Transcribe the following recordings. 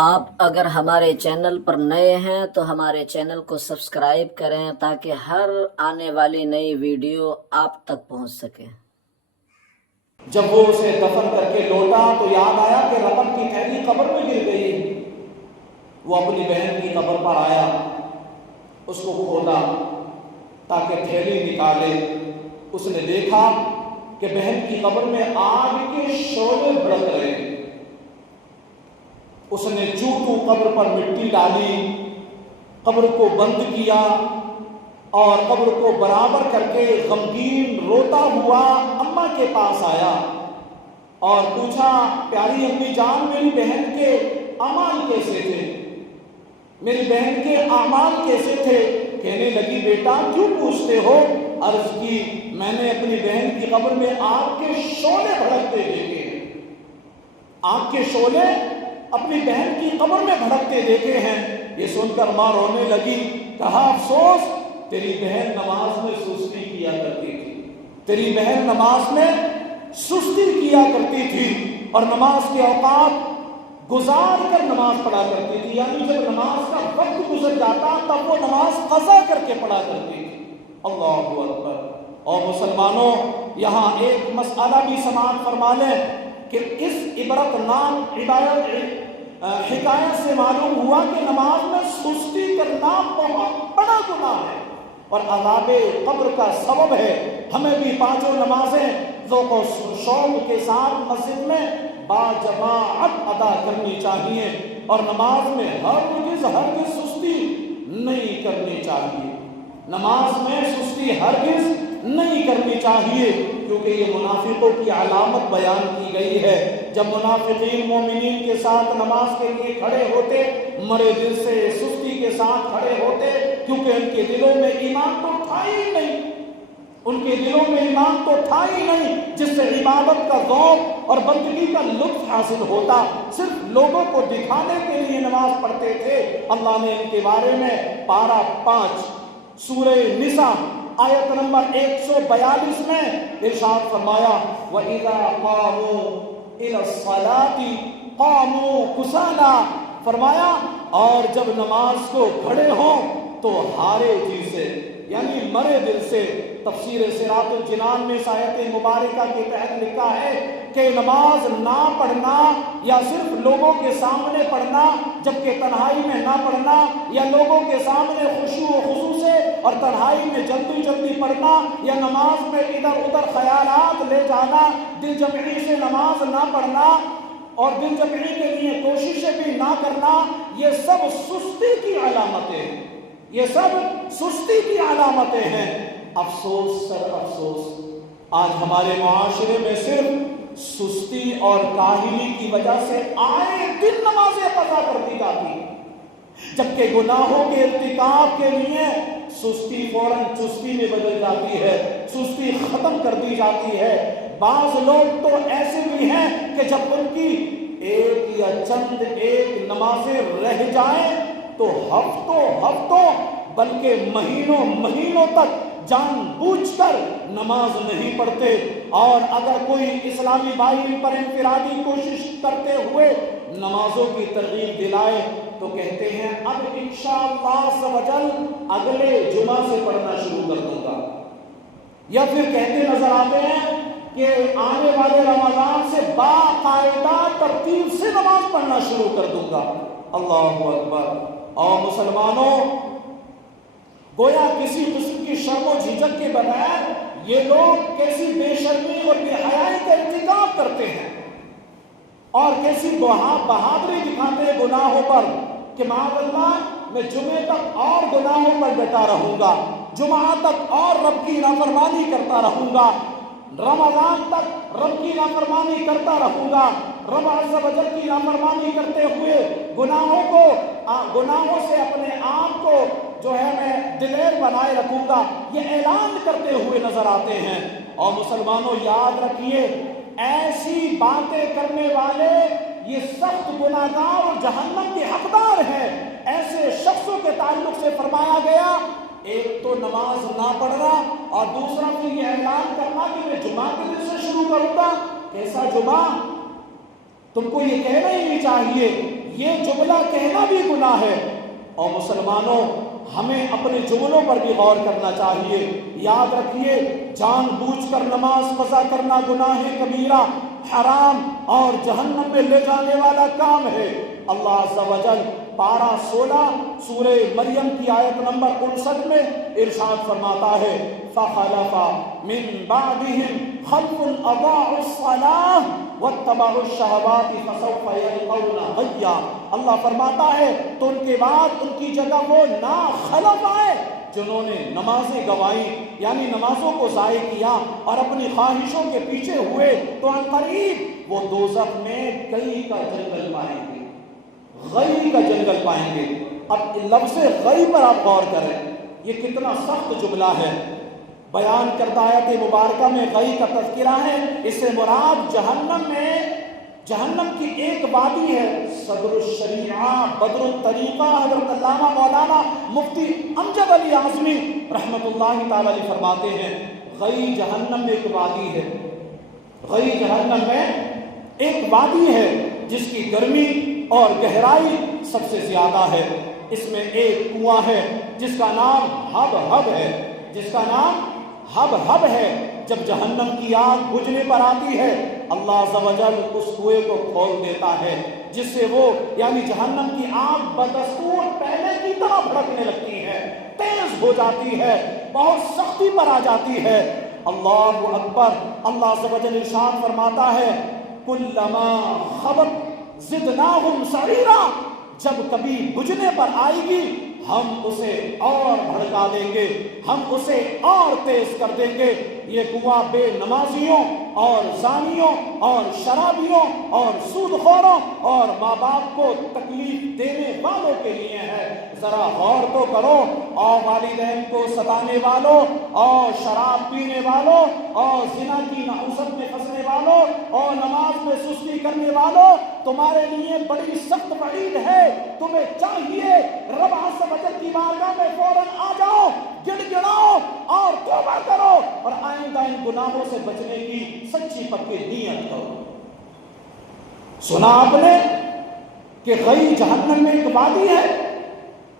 آپ اگر ہمارے چینل پر نئے ہیں تو ہمارے چینل کو سبسکرائب کریں تاکہ ہر آنے والی نئی ویڈیو آپ تک پہنچ سکے۔ جب وہ اسے دفن کر کے لوٹا تو یاد آیا کہ رقم کی تھیلی قبر میں گر گئی۔ وہ اپنی بہن کی قبر پر آیا، اس کو کھولا تاکہ تھیلی نکالے۔ اس نے دیکھا کہ بہن کی قبر میں آگ کے شعلے بھڑک رہے ہیں۔ اس نے چوٹو قبر پر مٹی ڈالی، قبر کو بند کیا اور قبر کو برابر کر کے غمگین روتا ہوا اماں کے پاس آیا اور پوچھا، پیاری امی جان، میری بہن کے اعمال کیسے تھے؟ میری بہن کے اعمال کیسے تھے؟ کہنے لگی، بیٹا کیوں پوچھتے ہو؟ عرض کی، میں نے اپنی بہن کی قبر میں آگ کے شعلے بھڑکتے دیکھے ہیں۔ آگ کے شعلے اپنی بہن کی قبر میں بھڑکتے دیکھے ہیں۔ یہ سن کر ماں رونے لگی۔ کہا، افسوس، تیری بہن نماز میں سستی کیا کرتی تھی، تیری بہن نماز میں سستی کیا کرتی تھی اور نماز کے اوقات گزار کر نماز پڑھا کرتی تھی، یعنی جب نماز کا وقت گزر جاتا تب وہ نماز قضا کر کے پڑھا کرتی تھی۔ اللہ اکبر۔ اور مسلمانوں، یہاں ایک مسئلہ بھی سماعت فرما لیں کہ اس عبرت ناک حکایت سے معلوم ہوا کہ نماز میں سستی کرنا بہت بڑا گناہ ہے اور عذاب قبر کا سبب ہے۔ ہمیں بھی پانچوں نمازیں ذوق و شوق کے ساتھ مسجد میں باجماعت ادا کرنی چاہیے اور نماز میں ہرگز سستی نہیں کرنی چاہیے۔ نماز میں سستی ہرگز نہیں کرنی چاہیے، کیونکہ یہ منافقوں کی علامت بیان کی گئی ہے۔ جب منافقین مومنین کے ساتھ نماز کے لیے کھڑے ہوتے، مرے دل سے سستی کے ساتھ کھڑے ہوتے، کیونکہ ان کے دلوں میں ایمان تو تھا ہی نہیں، ان کے دلوں میں ایمان تو تھا ہی نہیں جس سے عبادت کا ذوق اور بندگی کا لطف حاصل ہوتا۔ صرف لوگوں کو دکھانے کے لیے نماز پڑھتے تھے۔ اللہ نے ان کے بارے میں پارہ 5 سورہ نساء آیت نمبر 142 میں ارشاد فرمایا، وَإِذَا قَامُوا إِلَى الصَّلَاةِ قَامُوا كُسَالَىٰ، فرمایا اور جب نماز کو کھڑے ہوں تو ہارے جی سے، یعنی مرے دل سے۔ تفسیر صراط الجنان میں اس آیت مبارکہ کے تحت لکھا ہے کہ نماز نہ پڑھنا یا صرف لوگوں کے سامنے پڑھنا جبکہ تنہائی میں نہ پڑھنا، یا لوگوں کے سامنے خشوع و خضوع سے اور تنہائی میں جلدی پڑھنا، یا نماز میں ادھر ادھر خیالات لے جانا، دل جمعی سے نماز نہ پڑھنا اور دل جمعی کے لیے کوششیں بھی نہ کرنا، یہ سب سستی کی علامتیں ہیں، یہ سب سستی کی علامتیں ہیں۔ افسوس سر افسوس، آج ہمارے معاشرے میں صرف سستی اور کاہلی کی وجہ سے آئے دن نمازیں قضا کر دی جاتی ہیں، جبکہ گناہوں کے ارتکاب کے لیے سستی فوراً چستی میں بدل جاتی ہے، سستی ختم کر دی جاتی ہے۔ بعض لوگ تو ایسے بھی ہیں کہ جب ان کی ایک یا چند نمازیں رہ جائیں تو ہفتوں بلکہ مہینوں تک جان بوجھ کر نماز نہیں پڑھتے، اور اگر کوئی اسلامی بھائی ان پر انفرادی کوشش کرتے ہوئے نمازوں کی ترغیب دلائے تو کہتے ہیں اب انشاءاللہ عز و جل اگلے جمعہ سے پڑھنا شروع کر دوں گا، یا پھر کہتے نظر آتے ہیں کہ آنے والے رمضان سے باقاعدہ ترتیب سے نماز پڑھنا شروع کر دوں گا۔ اللہ اکبر۔ اور مسلمانوں، گویا کسی قسم کی شرم و جھجک کے بغیر یہ لوگ کیسی بے شرمی اور بے حیائی کا ارتکاب کرتے ہیں اور کیسی بہادری دکھاتے ہیں گناہوں پر کہ معاذ اللہ میں جمعے تک اور گناہوں پر ڈٹا رہوں گا، جمعہ تک اور رب کی نافرمانی کرتا رہوں گا، رمضان تک رب کی نافرمانی کرتا رہوں گا، رب عز و جل کی نافرمانی کرتے ہوئے گناہوں سے اپنے آپ کو جو ہے میں دلیر بنائے رکھوں گا، یہ اعلان کرتے ہوئے نظر آتے ہیں۔ اور مسلمانوں یاد رکھیے، ایسی باتیں کرنے والے یہ سخت گناہگار اور جہنم کے حقدار ہیں۔ ایسے شخصوں کے تعلق سے فرمایا گیا، ایک تو نماز نہ پڑھنا اور دوسرا پھر یہ اعلان کرنا کہ میں جمعہ کے دن سے شروع کروں گا۔ کیسا جمعہ؟ تم کو یہ کہنا ہی نہیں چاہیے، یہ جملہ کہنا بھی گناہ ہے۔ اور مسلمانوں، ہمیں اپنے جملوں پر بھی غور کرنا چاہیے۔ یاد رکھیے، جان بوجھ کر نماز قضا کرنا گناہ کبیرہ، حرام اور جہنم میں لے جانے والا کام ہے۔ اللہ عز و جل پارہ 16 سورہ مریم کی آیت نمبر 59 میں ارشاد فرماتا ہے، فَخَلَفَ مِن بَعْدِهِمْ خَلْفٌ أَضَاعُوا الصَّلَاةَ وَاتَّبَعُوا الشَّهَوَاتِ فَسَوْفَ يَلْقَوْنَ غَيًّا۔ اللہ فرماتا ہے تو ان کے بعد ان کی جگہ وہ ناخلف آئے جنہوں نے نمازیں گوائیں، یعنی نمازوں کو ضائع کیا اور اپنی خواہشوں کے پیچھے ہوئے، تو عنقریب وہ دوزخ میں غی کا جنگل پائیں گے، غی کا جنگل پائیں گے۔ اب لفظ غی پر آپ غور کریں، یہ کتنا سخت جملہ ہے۔ بیان کردہ آیت مبارکہ میں غی کا تذکرہ ہے، اس سے مراد جہنم کی ایک وادی ہے۔ صدر الشریعہ بدر الطریقہ حضرت علامہ مولانا مفتی امجد علی اعظمی رحمت اللہ تعالی علیہ فرماتے ہیں، غی جہنم میں ایک وادی ہے، غی جہنم میں ایک وادی ہے جس کی گرمی اور گہرائی سب سے زیادہ ہے۔ اس میں ایک کنواں ہے جس کا نام ہب ہب ہے، جس کا نام ہب ہب ہے۔ جب جہنم کی آگ بجھنے پر آتی ہے، اللہ عز و جل اس کنویں کو کھول دیتا ہے، جس سے وہ یعنی جہنم کی آگ بدستور پہلے کی طرح بھڑکنے لگتی ہے، تیز ہو جاتی ہے، بہت سختی پر آ جاتی ہے۔ اللہ اکبر۔ اللہ عز و جل ارشاد فرماتا ہے، کلما خبت زدناہم سعیرا، جب کبھی بجھنے پر آئے گی ہم اسے اور بھڑکا دیں گے، ہم اسے اور تیز کر دیں گے۔ یہ کنواں بے نمازیوں اور زانیوں اور شرابیوں اور سود خوروں اور ماں باپ کو تکلیف دینے والوں کے لیے ہے۔ ذرا غور تو کرو، اور والدین کو ستانے والوں اور شراب پینے والوں اور زنا کی نحوست میں پھنسنے والوں اور نماز میں سستی کرنے والوں، تمہارے لیے بڑی سخت وعید ہے۔ تمہیں چاہیے رب عز و جل کی بارگاہ میں فوراً آ جاؤ، گڑ گڑاؤ اور توبہ کرو اور آئندہ ان گناہوں سے بچنے کی سچی پکی نیت کرو۔ سنا آپ نے کہ غی جہنم میں ایک وادی ہے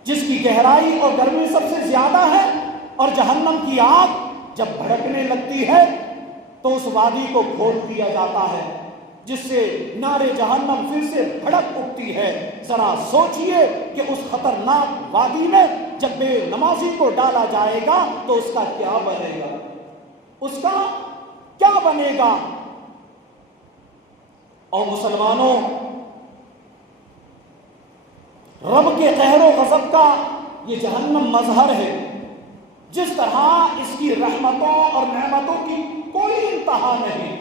جس کی گہرائی اور گرمی سب سے زیادہ ہے، اور جہنم کی آگ جب بھڑکنے لگتی ہے تو اس وادی کو کھول دیا جاتا ہے، جس سے نار جہنم پھر سے بھڑک اٹھتی ہے۔ ذرا سوچئے کہ اس خطرناک وادی میں جب بے نمازی کو ڈالا جائے گا تو اس کا کیا بنے گا، اس کا کیا بنے گا۔ اور مسلمانوں، رب کے قہر و غضب کا یہ جہنم مظہر ہے۔ جس طرح اس کی رحمتوں اور نعمتوں کی کوئی انتہا نہیں،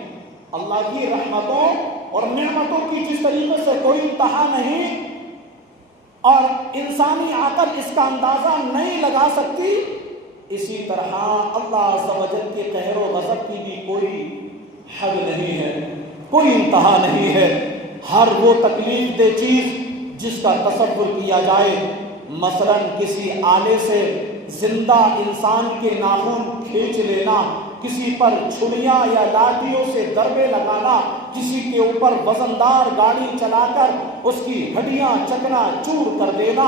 اللہ کی رحمتوں اور نعمتوں کی جس طریقے سے کوئی انتہا نہیں اور انسانی عقل اس کا اندازہ نہیں لگا سکتی، اسی طرح اللہ عز و جل کے قہر و غضب کی بھی کوئی حد نہیں ہے، کوئی انتہا نہیں ہے۔ ہر وہ تکلیف دہ چیز جس کا تصور کیا جائے، مثلا کسی آلے سے زندہ انسان کے ناخن کھینچ لینا، کسی پر چھڑیاں یا لاٹھیوں سے ضربے لگانا، کسی کے اوپر وزندار گاڑی چلا کر اس کی ہڈیاں چکنا چور کر دینا،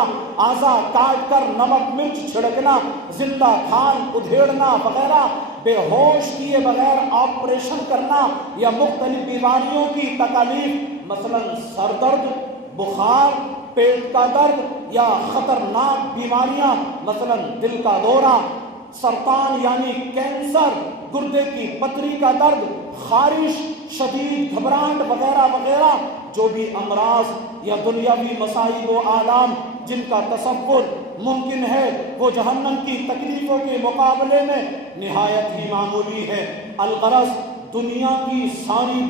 اعضاء کاٹ کر نمک مرچ چھڑکنا، زندہ کھال ادھیڑنا وغیرہ، بے ہوش کیے بغیر آپریشن کرنا، یا مختلف بیماریوں کی تکالیف، مثلا سر درد، بخار، پیٹ کا درد، یا خطرناک بیماریاں مثلا دل کا دورہ، سرطان یعنی کینسر، گردے کی پتھری کا درد، خارش، شدید گھبراہٹ وغیرہ وغیرہ، جو بھی امراض یا دنیاوی مصائب و آلام جن کا تصور ممکن ہے، وہ جہنم کی تکلیفوں کے مقابلے میں نہایت ہی معمولی ہے۔ الغرض دنیا کی ساری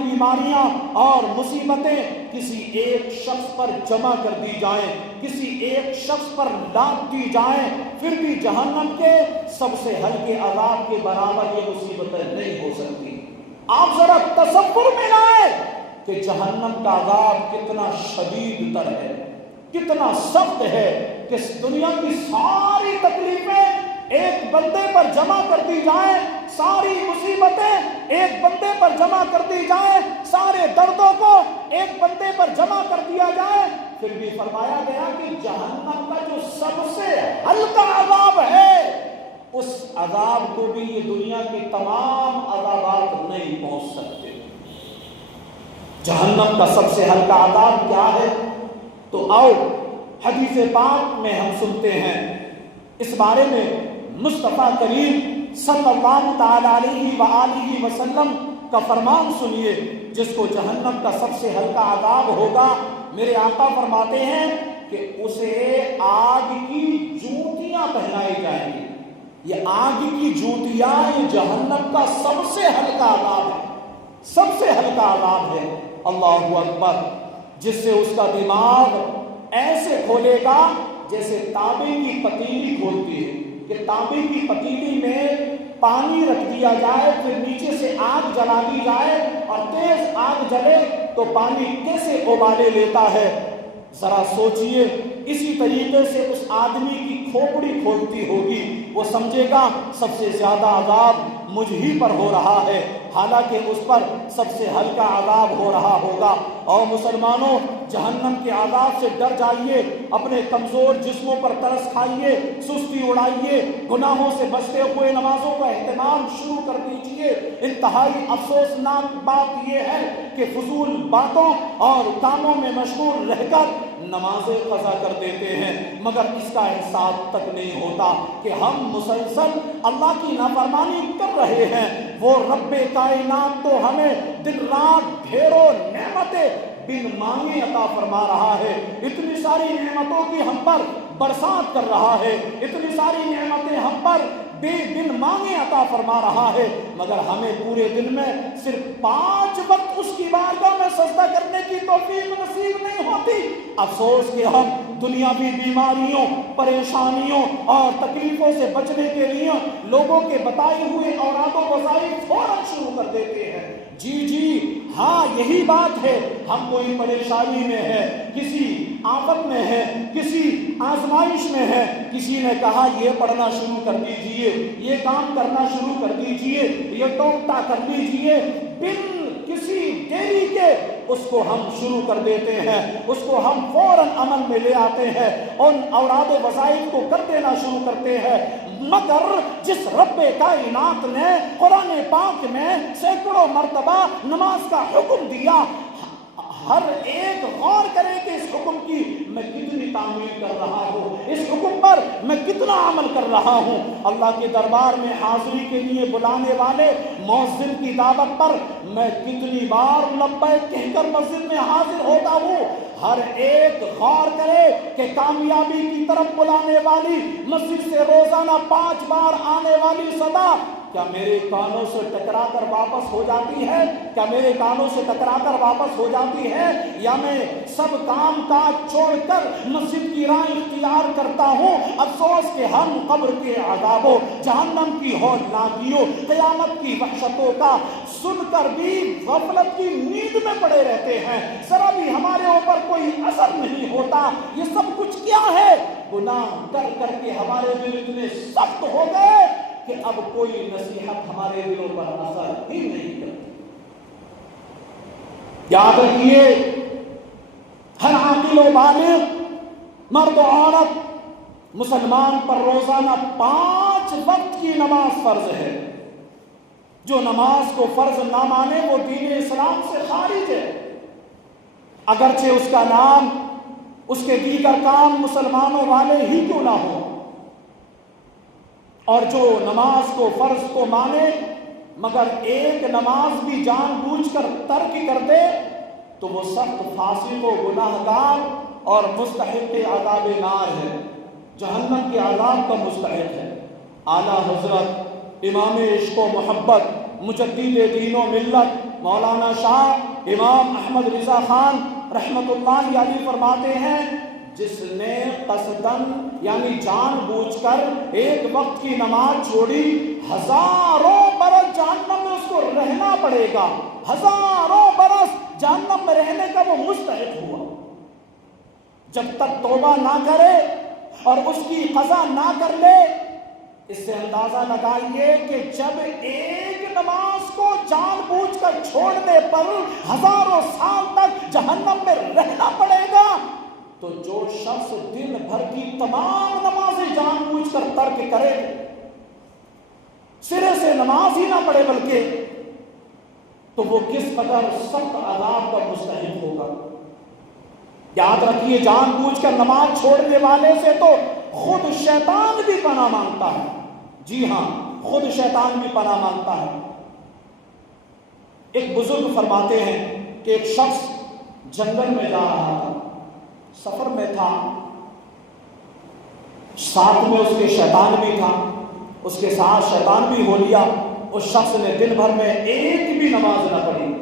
بیماریاں اور مصیبتیں کسی ایک شخص پر جمع کر دی جائیں، کسی ایک شخص پر لاد دی جائیں، پھر بھی جہنم کے سب سے ہلکے عذاب کے برابر یہ مصیبتیں نہیں ہو سکتی۔ آپ ذرا تصور میں لائیں کہ جہنم کا عذاب کتنا شدید تر ہے، کتنا سخت ہے، کہ دنیا کی ساری تکلیفیں ایک بندے پر جمع کر دی جائیں، ساری مصیبتیں ایک بندے پر جمع کر دی جائیں، سارے دردوں کو ایک بندے پر جمع کر دیا جائے، پھر بھی فرمایا گیا کہ جہنم کا جو سب سے ہلکا عذاب ہے اس عذاب کو بھی یہ دنیا کے تمام عذابات نہیں پہنچ سکتے۔ جہنم کا سب سے ہلکا عذاب کیا ہے؟ تو آؤ حدیث پاک میں ہم سنتے ہیں اس بارے میں مصطفیٰ کریم صلی اللہ تعالی علیہ وآلہ وسلم کا فرمان سنیے، جس کو جہنم کا سب سے ہلکا عذاب ہوگا، میرے آقا فرماتے ہیں کہ اسے آگ کی جوتیاں پہنائی جائیں گی۔ یہ آگ کی جوتیاں یہ جہنم کا سب سے ہلکا عذاب ہے، سب سے ہلکا عذاب ہے۔ اللہ اکبر، جس سے اس کا دماغ ایسے کھولے گا جیسے تانبے کی پتیلی کھولتی ہے، کہ تانبے کی پتیلی میں پانی رکھ دیا جائے، پھر نیچے سے آگ جلا دی جائے اور تیز آگ جلے تو پانی کیسے ابالے لیتا ہے، ذرا سوچئے۔ اسی طریقے سے اس آدمی کی کھوپڑی کھولتی ہوگی، وہ سمجھے گا سب سے زیادہ عذاب مجھ ہی پر ہو رہا ہے، حالانکہ اس پر سب سے ہلکا عذاب ہو رہا ہوگا۔ اور مسلمانوں، جہنم کے عذاب سے ڈر جائیے، اپنے کمزور جسموں پر ترس کھائیے، سستی اڑائیے، گناہوں سے بچتے ہوئے نمازوں کا اہتمام شروع کر دیجیے۔ انتہائی افسوسناک بات یہ ہے کہ فضول باتوں اور کاموں میں مشغول رہ کر نمازیں قضا کر دیتے ہیں، مگر اس کا احساس تک نہیں ہوتا کہ ہم مسلسل اللہ کی نافرمانی کر رہے ہیں۔ وہ رب کائنات تو ہمیں دن رات ڈھیروں نعمتیں بن مانگے عطا فرما رہا ہے، اتنی ساری نعمتوں کی ہم پر برسات کر رہا ہے، اتنی ساری نعمتیں ہم پر بے دن مانگے عطا فرما رہا ہے، مگر ہمیں پورے دن میں صرف 5 وقت اس کی بارگاہ میں سجدہ کرنے کی توفیق نصیب نہیں ہوتی۔ افسوس کہ ہم دنیاوی بیماریوں، پریشانیوں اور تکلیفوں سے بچنے کے لیے لوگوں کے بتائے ہوئے اوراد و وظائف فوراً شروع کر دیتے ہیں۔ جی ہاں، یہی بات ہے، ہم کوئی پریشانی میں ہے، کسی آفت میں ہے، کسی آزمائش میں ہے، کسی نے کہا یہ پڑھنا شروع کر دیجئے، یہ کام کرنا شروع کر دیجئے، یہ ٹوٹا کر دیجئے، بن کسی دیری کے اس کو ہم شروع کر دیتے ہیں، اس کو ہم فوراً عمل میں لے آتے ہیں، ان اوراد و وظائف کو کر دینا شروع کرتے ہیں۔ مگر جس رب کائنات نے قرآن پاک میں سینکڑوں مرتبہ نماز کا حکم دیا، ہر ایک غور کرے کہ اس حکم کی میں کتنی تعمیل کر رہا ہوں، اس حکم پر میں کتنا عمل کر رہا ہوں۔ اللہ کے دربار میں حاضری کے لیے بلانے والے مؤذن کی دعوت پر میں کتنی بار لبیک کہہ کر مسجد میں حاضر ہوتا ہوں۔ ہر ایک غور کرے کہ کامیابی کی طرف بلانے والی مسجد سے روزانہ 5 بار آنے والی صدا کیا میرے کانوں سے ٹکرا کر واپس ہو جاتی ہے؟ کیا میرے کانوں سے ٹکرا کر واپس ہو جاتی ہے، یا میں سب کام کاج چھوڑ کر مسجد کی راہ اختیار کرتا ہوں؟ افسوس کہ ہم قبر کے عذابوں، جہنم کی ہولناکیوں، قیامت کی وحشتوں کا سن کر بھی غفلت کی نیند میں پڑے رہتے ہیں، ذرا بھی ہمارے اوپر کوئی اثر نہیں ہوتا۔ یہ سب کچھ کیا ہے؟ گناہ کر کر کے ہمارے دل اتنے سخت ہو گئے کہ اب کوئی نصیحت ہمارے دلوں پر اثر ہی نہیں کرتی۔ یاد رکھیے، ہر عاقل و بالغ مرد و عورت مسلمان پر روزانہ 5 وقت کی نماز فرض ہے۔ جو نماز کو فرض نہ مانے وہ دین اسلام سے خارج ہے، اگرچہ اس کا نام، اس کے دیگر کام مسلمانوں والے ہی کیوں نہ ہوں۔ اور جو نماز کو فرض کو مانے مگر ایک نماز بھی جان بوجھ کر ترک کر دے تو وہ سخت فاسق و گناہگار اور مستحق عذاب نار ہے، جہنم کے عذاب کا مستحق ہے۔ اعلیٰ حضرت امام عشق و محبت مجدد دین و ملت مولانا شاہ امام احمد رضا خان رحمت اللہ علیہ فرماتے ہیں، جس نے قصداً یعنی جان بوجھ کر ایک وقت کی نماز چھوڑی، ہزاروں برس جہنم میں اس کو رہنا پڑے گا، ہزاروں برس جہنم میں رہنے کا وہ مستحق ہوا۔ جب تک توبہ نہ کرے اور اس کی قضا نہ کر لے اس سے اندازہ لگائیے کہ جب ایک نماز کو جان بوجھ کر چھوڑنے پر ہزاروں سال تک جہنم میں رہنا پڑے گا، تو جو شخص دن بھر کی تمام نمازیں جان بوجھ کر ترک کرے، سرے سے نماز ہی نہ پڑھے بلکہ، تو وہ کس قدر سخت عذاب کا مستحق ہوگا۔ یاد رکھیے، جان بوجھ کر نماز چھوڑنے والے سے تو خود شیطان بھی پناہ مانگتا ہے۔ جی ہاں، خود شیطان بھی پناہ مانگتا ہے۔ ایک بزرگ فرماتے ہیں کہ ایک شخص جنگل میں جا رہا تھا، سفر میں تھا، ساتھ میں اس کے شیطان بھی تھا، اس کے ساتھ شیطان بھی ہو لیا۔ اس شخص نے دن بھر میں ایک بھی نماز نہ پڑھی،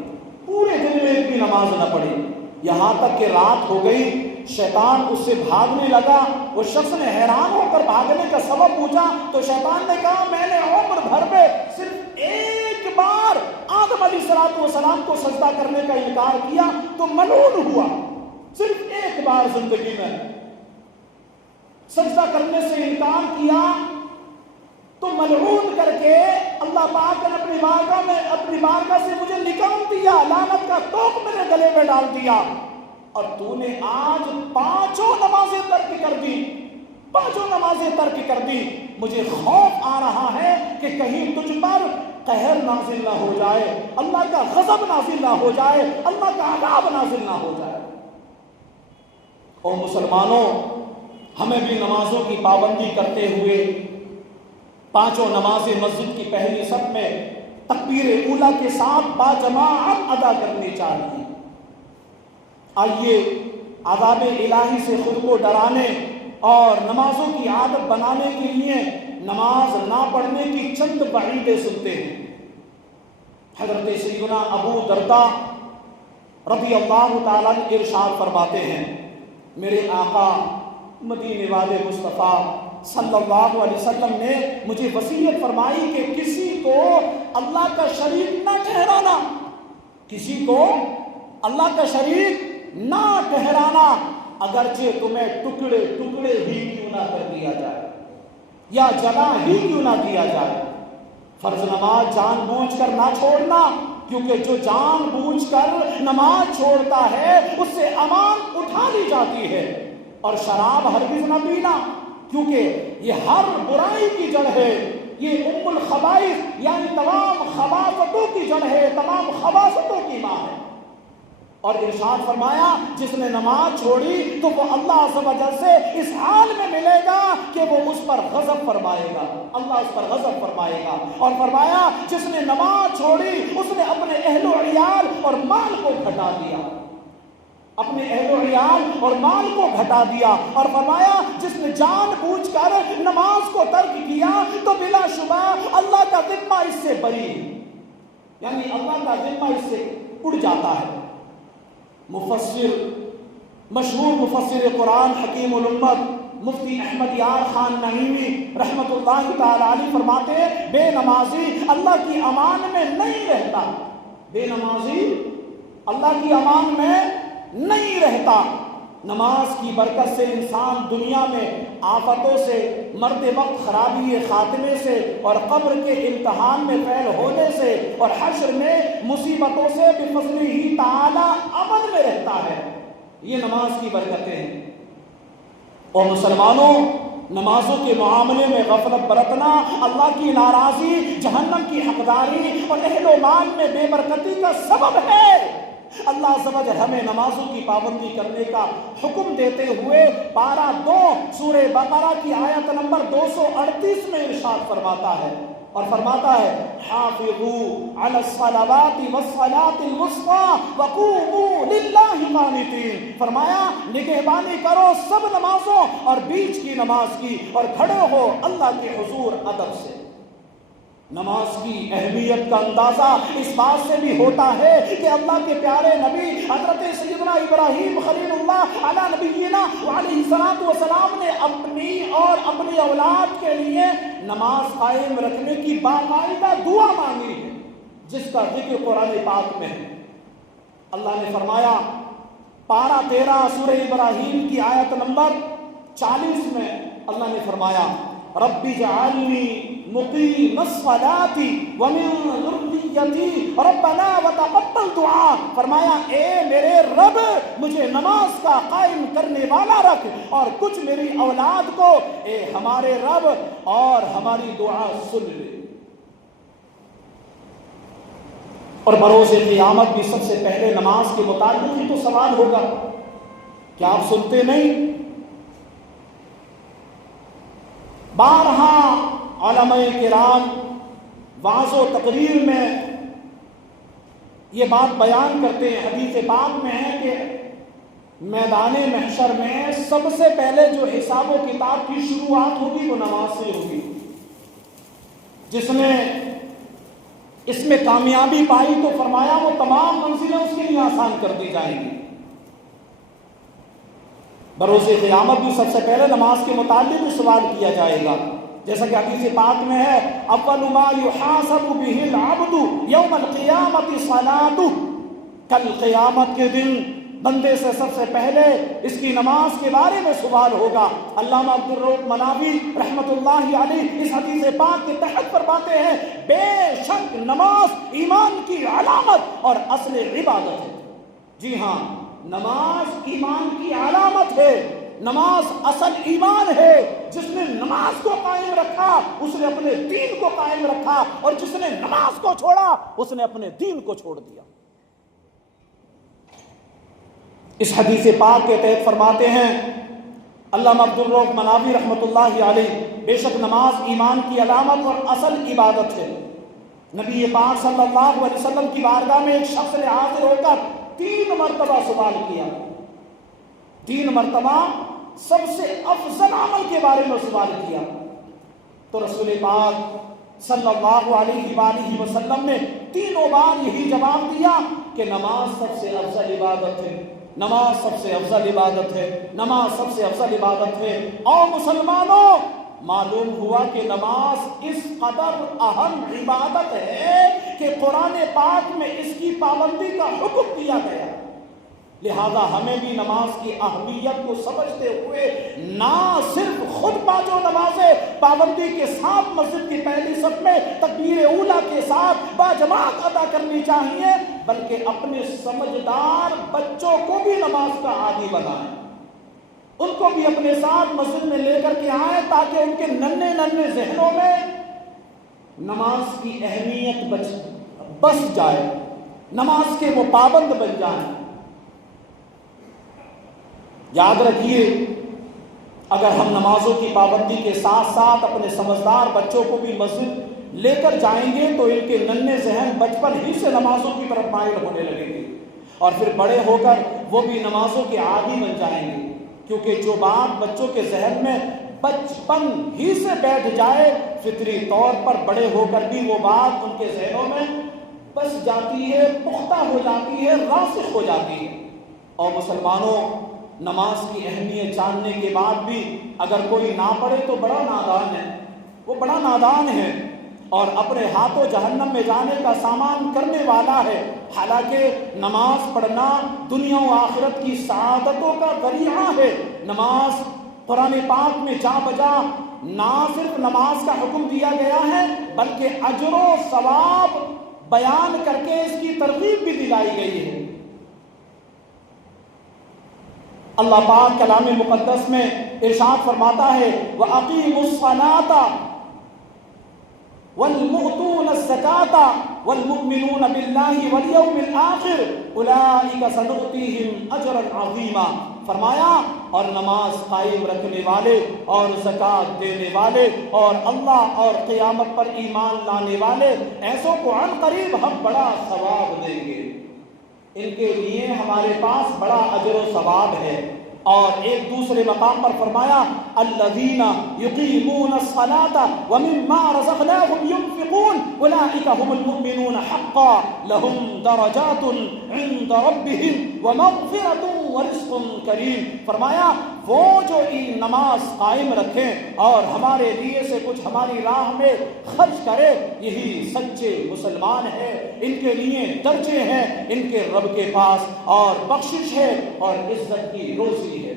پورے دن میں ایک بھی نماز نہ پڑھی، یہاں تک کہ رات ہو گئی، شیطان اس سے بھاگنے لگا۔ اس شخص نے حیران ہو کر بھاگنے کا سبب پوچھا تو شیطان نے کہا، میں نے عمر بھر میں صرف ایک بار آدم علیہ السلام کو سجدہ کرنے کا انکار کیا تو ملعون ہوا، صرف ایک بار زندگی میں سجدہ کرنے سے انکار کیا تو ملعون کر کے اللہ پاک نے اپنی بارگاہ سے مجھے نکال دیا، لعنت کا توق میرے گلے میں ڈال دیا، اور تو نے آج پانچوں نمازیں ترک کر دی۔ مجھے خوف آ رہا ہے کہ کہیں تجھ پر قہر نازل نہ ہو جائے، اللہ کا غضب نازل نہ ہو جائے، اللہ کا عذاب نازل نہ ہو جائے۔ او مسلمانوں، ہمیں بھی نمازوں کی پابندی کرتے ہوئے پانچوں نمازیں مسجد کی پہلی صف میں تکبیر اولیٰ کے ساتھ باجماعت ادا کرنی چاہیے۔ آئیے عذاب الہی سے خود کو ڈرانے اور نمازوں کی عادت بنانے کے لیے نماز نہ پڑھنے کی چند وعیدیں سنتے ہیں۔ حضرت سیدنا ابو درداء رضی اللہ تعالیٰ عنہ ارشاد فرماتے ہیں، میرے آقا مدینے والے مصطفیٰ صلی اللہ علیہ وسلم نے مجھے وصیت فرمائی کہ کسی کو اللہ کا شریک نہ ٹھہرانا، کسی کو اللہ کا شریک نہ ٹھہرانا، اگرچہ تمہیں ٹکڑے ٹکڑے ہی کیوں نہ کر دیا جائے یا جلا ہی کیوں نہ دیا جائے۔ فرض نماز جان بوجھ کر نہ چھوڑنا، کیونکہ جو جان بوجھ کر نماز چھوڑتا ہے اس سے امان اٹھا لی جاتی ہے۔ اور شراب ہرگز نہ پینا، کیونکہ یہ ہر برائی کی جڑ ہے، یہ ام الخبائث یعنی تمام خباثتوں کی جڑ ہے، تمام خباثتوں کی ماں ہے۔ اور ارشاد فرمایا، جس نے نماز چھوڑی تو وہ اللہ عز و جل سے اس حال میں ملے گا کہ وہ اس پر غضب فرمائے گا، اللہ اس پر غضب فرمائے گا۔ اور فرمایا، جس نے نماز چھوڑی اس نے اپنے اہل و عیال اور مال کو گھٹا دیا، اپنے اہل و عیال اور مال کو گھٹا دیا۔ اور فرمایا، جس نے جان بوجھ کر نماز کو ترک کیا تو بلا شبہ اللہ کا ذمہ اس سے بری، یعنی اللہ کا ذمہ اس سے اڑ جاتا ہے۔ مشہور مفسر قرآن حکیم الامت مفتی احمد یار خان نعیمی رحمت اللہ تعالی علیہ فرماتے ہیں، بے نمازی اللہ کی امان میں نہیں رہتا، بے نمازی اللہ کی امان میں نہیں رہتا۔ نماز کی برکت سے انسان دنیا میں آفتوں سے، مرد وقت خرابی خاتمے سے، اور قبر کے امتحان میں فیل ہونے سے، اور حشر میں مصیبتوں سے بفضلہ ہی تعالی امن میں رہتا ہے۔ یہ نماز کی برکتیں ہیں۔ اور مسلمانوں، نمازوں کے معاملے میں غفلت برتنا اللہ کی ناراضی، جہنم کی حقداری اور اہل و مال میں بے برکتی کا سبب ہے۔ اللہ عز و جل ہمیں نمازوں کی پابندی کرنے کا حکم دیتے ہوئے پارہ 2 سورہ بقرہ کی آیت نمبر 238 میں ارشاد فرماتا ہے، اور فرماتا ہے، حافظوا علی الصلوات والصلاة الوسطی وقوموا للہ قانتین۔ فرمایا، نگہبانی کرو سب نمازوں اور بیچ کی نماز کی، اور کھڑے ہو اللہ کے حضور ادب سے۔ نماز کی اہمیت کا اندازہ اس بات سے بھی ہوتا ہے کہ اللہ کے پیارے نبی حضرت سیدنا ابراہیم خلیل اللہ علی نبینا علیہ السلام نے اپنی اور اپنی اولاد کے لیے نماز قائم رکھنے کی باقاعدہ دعا مانگی ہے، جس کا ذکر قرآن پاک میں ہے۔ اللہ نے فرمایا، پارہ 13 سورہ ابراہیم کی آیت نمبر 40 میں اللہ نے فرمایا، رب اجعلنی مقیم الصلاۃ ومن ذریتی ربنا وتقبل دعا، فرمایا اے میرے رب مجھے نماز کا قائم کرنے والا رکھ اور کچھ میری اولاد کو اے ہمارے رب اور ہماری دعا سن لے۔ اور بروز قیامت بھی سب سے پہلے نماز کے متعلق ہی تو سوال ہوگا۔ کیا آپ سنتے نہیں؟ بارہا علماء کرام وعظ و تقریر میں یہ بات بیان کرتے ہیں، حدیث پاک میں ہے کہ میدان محشر میں سب سے پہلے جو حساب و کتاب کی شروعات ہوگی وہ نماز سے ہوگی۔ جس نے اس میں کامیابی پائی تو فرمایا وہ تمام منزلیں اس کے لیے آسان کر دی جائیں گی۔ بروز قیامت بھی سب سے پہلے نماز کے متعلق سوال کیا جائے گا، جیسا کہ حدیث پاک میں ہے اول ما یحاسب به العبد یوم القیامت صلاۃ، کل قیامت کے دن بندے سے سب سے پہلے اس کی نماز کے بارے میں سوال ہوگا۔ علامہ عبدالرؤف مناوی رحمۃ اللہ علیہ اس حدیث پاک کے تحت فرماتے ہیں بے شک نماز ایمان کی علامت اور اصل عبادت ہے۔ جی ہاں، نماز ایمان کی علامت ہے، نماز اصل ایمان ہے۔ جس نے نماز کو قائم رکھا اس نے اپنے دین کو قائم رکھا، اور جس نے نماز کو چھوڑا اس نے اپنے دین کو چھوڑ دیا۔ اس حدیث پاک کے تحت فرماتے ہیں علامہ عبدالرؤف مناوی رحمۃ اللہ علیہ بے شک نماز ایمان کی علامت اور اصل عبادت ہے۔ نبی پاک صلی اللہ علیہ وسلم کی بارگاہ میں ایک شخص نے حاضر ہو کر 3 مرتبہ سوال کیا، 3 مرتبہ سب سے افضل عمل کے بارے میں سوال کیا، تو رسول پاک صلی اللہ علیہ وآلہ وسلم نے تینوں بار یہی جواب دیا کہ نماز سب سے افضل عبادت ہے، نماز سب سے افضل عبادت ہے، نماز سب سے افضل عبادت ہے۔ اور مسلمانوں، معلوم ہوا کہ نماز اس قدر اہم عبادت ہے کہ قرآن پاک میں اس کی پابندی کا حکم دیا گیا۔ لہذا ہمیں بھی نماز کی اہمیت کو سمجھتے ہوئے نہ صرف خود پانچوں نمازیں پابندی کے ساتھ مسجد کی پہلی صف میں تکبیر اولیٰ کے ساتھ باجماعت ادا کرنی چاہیے، بلکہ اپنے سمجھدار بچوں کو بھی نماز کا عادی بنائیں، ان کو بھی اپنے ساتھ مسجد میں لے کر کے آئیں تاکہ ان کے ننھے ننھے ذہنوں میں نماز کی اہمیت بس جائے، نماز کے وہ پابند بن جائیں۔ یاد رکھیے، اگر ہم نمازوں کی پابندی کے ساتھ ساتھ اپنے سمجھدار بچوں کو بھی مسجد لے کر جائیں گے تو ان کے ننھے ذہن بچپن ہی سے نمازوں کی طرف مائل ہونے لگیں گے، اور پھر بڑے ہو کر وہ بھی نمازوں کے عادی بن جائیں گے، کیونکہ جو بات بچوں کے ذہن میں بچپن ہی سے بیٹھ جائے فطری طور پر بڑے ہو کر بھی وہ بات ان کے ذہنوں میں بس جاتی ہے، پختہ ہو جاتی ہے، راسخ ہو جاتی ہے۔ اور مسلمانوں، نماز کی اہمیت جاننے کے بعد بھی اگر کوئی نہ پڑھے تو بڑا نادان ہے، وہ بڑا نادان ہے اور اپنے ہاتھوں جہنم میں جانے کا سامان کرنے والا ہے۔ حالانکہ نماز پڑھنا دنیا و آخرت کی سعادتوں کا ذریعہ ہے۔ نماز قرآن پاک میں جا بجا نہ صرف نماز کا حکم دیا گیا ہے بلکہ اجر و ثواب بیان کر کے اس کی ترغیب بھی دلائی گئی ہے۔ اللہ پاک کلام مقدس میں ارشاد فرماتا ہے وَأَقِيمُوا الصَّلَاةَ وَالْمُؤْتُونَ الزَّكَاةَ وَالْمُؤْمِنُونَ بِاللَّهِ وَالْيَوْمِ الْآخِرِ أُولَٰئِكَ سَنُؤْتِيهِمْ أَجْرًا عَظِيمًا، فرمایا اور نماز قائم رکھنے والے اور زکوٰۃ دینے والے اور اللہ اور قیامت پر ایمان لانے والے ایسوں کو عن قریب ہم بڑا ثواب دیں گے، ان کے لیے ہمارے پاس بڑا اجر و ثواب ہے۔ اور ایک دوسرے مقام پر فرمایا الذین یقیمون الصلاة ومما رزقناهم ينفقون اولئک هم المؤمنون حقا لهم درجات عند ربهم ومغفرة ورزق کریم، فرمایا وہ جو نماز قائم رکھیں اور ہمارے لیے سے کچھ ہماری راہ میں خرچ کرے یہی سچے مسلمان ہیں، ان کے لیے درجے ہیں ان کے رب کے پاس اور بخشش ہے اور عزت کی روزی ہے۔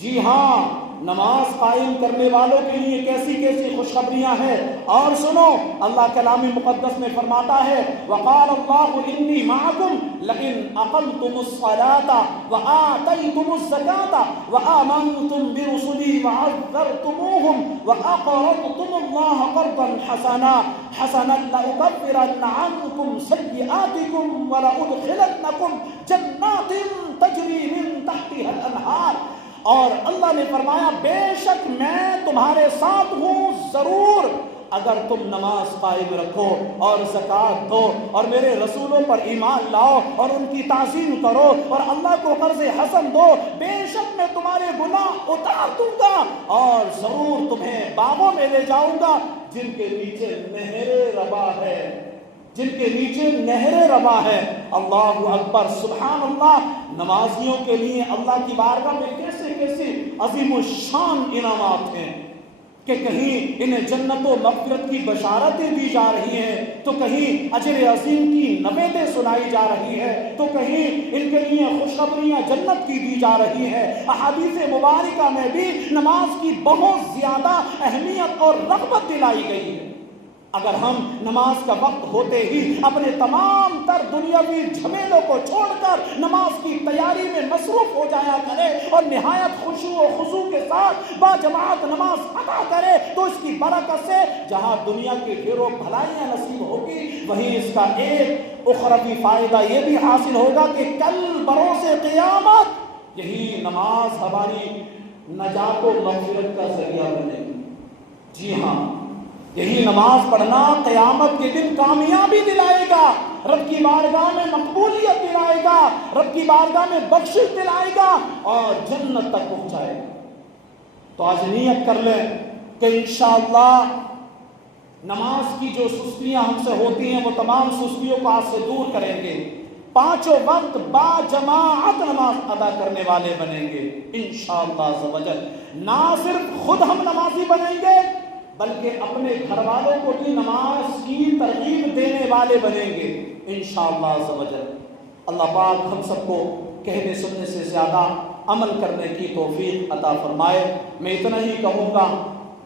جی ہاں، نماز قائم کرنے والوں کے لیے کیسی کیسی خوشخبریاں ہیں۔ اور سنو، اللہ کلام مقدس میں فرماتا ہے وقال اللہ انی معکم لئن اقمتم الصلاۃ وآتیتم الزکاۃ وآمنتم برسلی وعذرتموہم وأقرضتم اللہ قرضا حسنا لأکفرن عنکم سیئاتکم ولأدخلنکم جنات تجری من تحتها الانہار۔ اور اللہ نے فرمایا بے شک میں تمہارے ساتھ ہوں، ضرور اگر تم نماز قائم رکھو اور زکوٰۃ دو اور میرے رسولوں پر ایمان لاؤ اور ان کی تعظیم کرو اور اللہ کو قرض حسن دو، بے شک میں تمہارے گناہ اتار دوں گا اور ضرور تمہیں باغوں میں لے جاؤں گا جن کے نیچے نہریں روا ہے، جن کے نیچے نہریں روا ہے۔ اللہ اکبر، سبحان اللہ۔ نمازیوں کے لیے اللہ کی بارگاہ میں کیسے کیسے عظیم الشان انعامات ہیں کہ کہیں انہیں جنت و مغفرت کی بشارتیں دی جا رہی ہیں، تو کہیں اجر عظیم کی نویدیں سنائی جا رہی ہے، تو کہیں ان کے لیے خوشخبریاں جنت کی دی جا رہی ہے۔ احادیث مبارکہ میں بھی نماز کی بہت زیادہ اہمیت اور رغبت دلائی گئی ہے۔ اگر ہم نماز کا وقت ہوتے ہی اپنے تمام تر دنیاوی جھمیلوں کو چھوڑ کر نماز کی تیاری میں مصروف ہو جایا کرے اور نہایت خشوع و خضوع کے ساتھ با جماعت نماز ادا کرے، تو اس کی برکت سے جہاں دنیا کی ڈھیروں بھلائیاں نصیب ہوگی، وہیں اس کا ایک اخروی فائدہ یہ بھی حاصل ہوگا کہ کل بروز قیامت یہی نماز ہماری نجات و مغفرت کا ذریعہ بنے گی۔ جی ہاں، یہی نماز پڑھنا قیامت کے دن کامیابی دلائے گا، رب کی بارگاہ میں مقبولیت دلائے گا، رب کی بارگاہ میں بخشش دلائے گا اور جنت تک پہنچائے گا۔ تو آج نیت کر لیں کہ انشاءاللہ نماز کی جو سستیاں ہم سے ہوتی ہیں وہ تمام سستیوں کو آج سے دور کریں گے، پانچوں وقت با جماعت نماز ادا کرنے والے بنیں گے انشاءاللہ عز و جل۔ نہ صرف خود ہم نمازی بنیں گے بلکہ اپنے گھر والوں کو بھی نماز کی ترغیب دینے والے بنیں گے انشاءاللہ عز و جل۔ اللہ پاک ہم سب کو کہنے سننے سے زیادہ عمل کرنے کی توفیق عطا فرمائے۔ میں اتنا ہی کہوں گا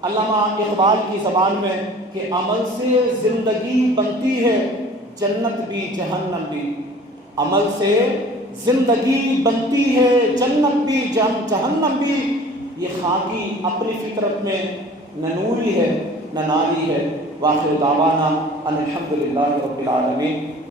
علامہ اقبال کی زبان میں کہ عمل سے زندگی بنتی ہے جنت بھی جہنم بھی، عمل سے زندگی بنتی ہے جنت بھی جہنم بھی۔ یہ خاکی اپنی فطرت میں نہ نوری ہے نہ ناری ہے۔ وآخر دعوانا ان الحمدللہ رب العالمین۔